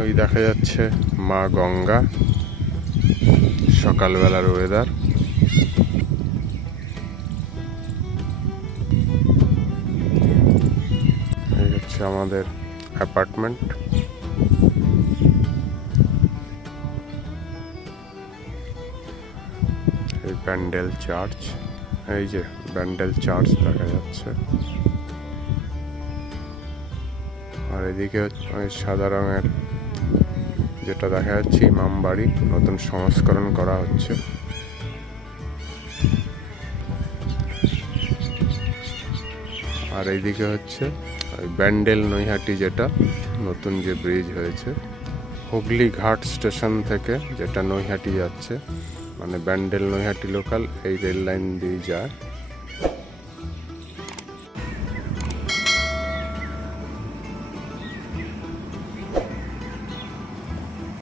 ওই দেখা যাচ্ছে মা গঙ্গা, সকালবেলার ওয়েদার। এই হচ্ছে আমাদের অ্যাপার্টমেন্ট। এই ব্যান্ডেল চার্চ, এই যে ব্যান্ডেল চার্চ দেখা যাচ্ছে। আর এদিকে ওই সাদা রঙের যেটা দেখা যাচ্ছে ইমামবাড়ি, নতুন সংস্করণ করা হচ্ছে। আর এইদিকে হচ্ছে ওই ব্যান্ডেল নৈহাটি, যেটা নতুন যে ব্রিজ হয়েছে হুগলি ঘাট স্টেশন থেকে, যেটা নৈহাটি যাচ্ছে, মানে ব্যান্ডেল নৈহাটি লোকাল এই রেল লাইন দিয়ে যায়।